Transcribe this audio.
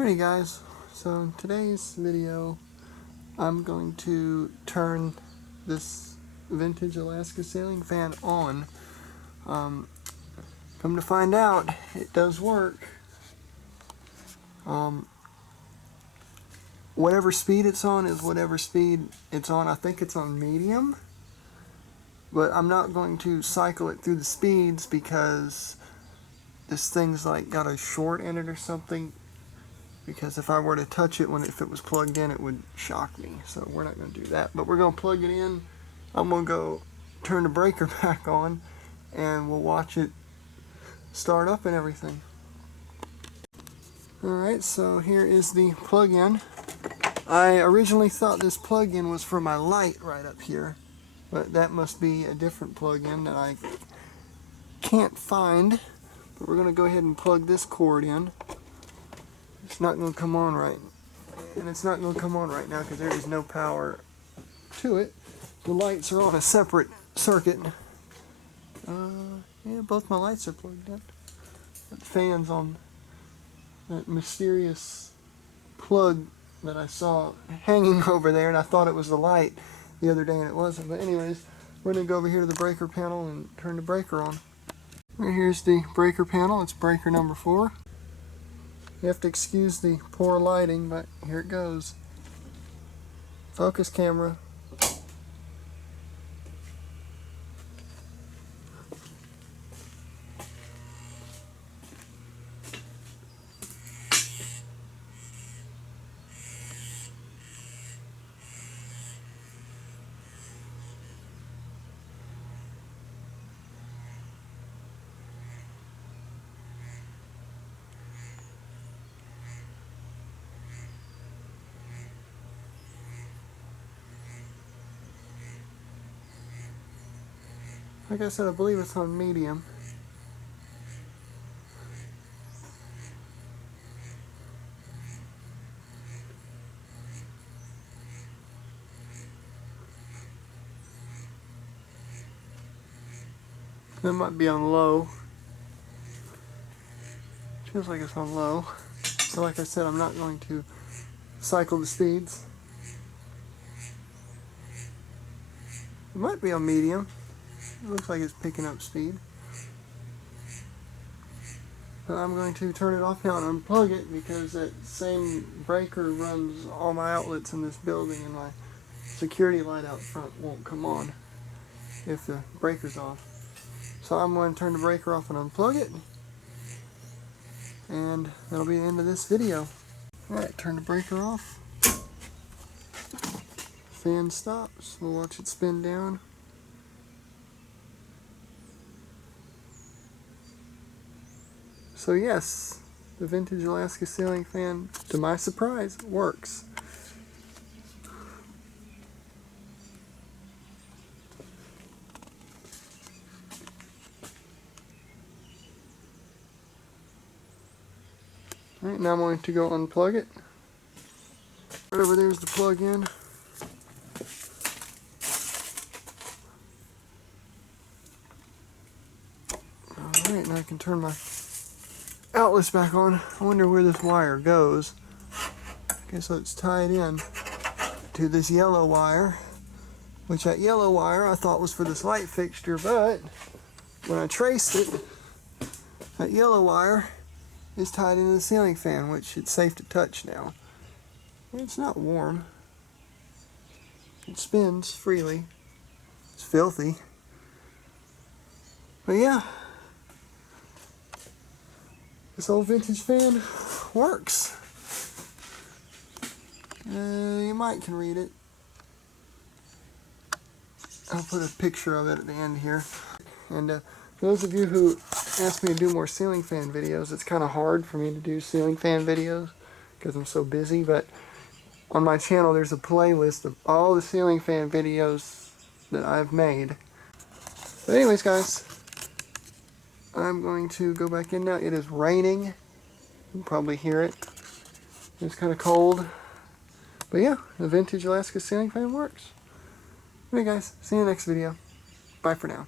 Alrighty guys, so in today's video I'm going to turn this vintage Alaska ceiling fan on. Come to find out, it does work. Whatever speed it's on is whatever speed it's on. I think it's on medium, but I'm not going to cycle it through the speeds because this thing's like got a short in it or something. Because if I were to touch it if it was plugged in, it would shock me. So we're not going to do that. But we're going to plug it in. I'm going to go turn the breaker back on, and we'll watch it start up and everything. Alright, so here is the plug-in. I originally thought this plug-in was for my light right up here, but that must be a different plug-in that I can't find. But we're going to go ahead and plug this cord in. It's not going to come on right, and it's not going to come on right now because there is no power to it. The lights are on a separate circuit. Yeah, both my lights are plugged in. That fan's on that mysterious plug that I saw hanging over there, and I thought it was the light the other day, and it wasn't. But anyways, we're going to go over here to the breaker panel and turn the breaker on. Right here's the breaker panel. It's breaker number 4. You have to excuse the poor lighting, but here it goes. Focus camera. Like I said, I believe it's on medium. That might be on low. Feels like it's on low. So like I said, I'm not going to cycle the speeds. It might be on medium. It looks like it's picking up speed. But I'm going to turn it off now and unplug it because that same breaker runs all my outlets in this building, and my security light out front won't come on if the breaker's off. So I'm going to turn the breaker off and unplug it, and that'll be the end of this video. Alright, turn the breaker off. Fan stops. We'll watch it spin down. So yes, the vintage Alaska ceiling fan, to my surprise, works. Alright, now I'm going to go unplug it. Right over there's the plug-in. Alright, now I can turn my outlets back on. I wonder where this wire goes. Okay, so it's tied in to this yellow wire, which that yellow wire I thought was for this light fixture, but when I traced it, that yellow wire is tied into the ceiling fan, which it's safe to touch now. It's not warm. It spins freely. It's filthy. But yeah, this old vintage fan works. You might can read it. I'll put a picture of it at the end here. And for those of you who ask me to do more ceiling fan videos, it's kind of hard for me to do ceiling fan videos because I'm so busy, but on my channel there's a playlist of all the ceiling fan videos that I've made. But anyways guys, I'm going to go back in now. It is raining. You can probably hear it. It's kind of cold. But yeah, the vintage Alaska ceiling fan works. Okay guys, see you in the next video. Bye for now.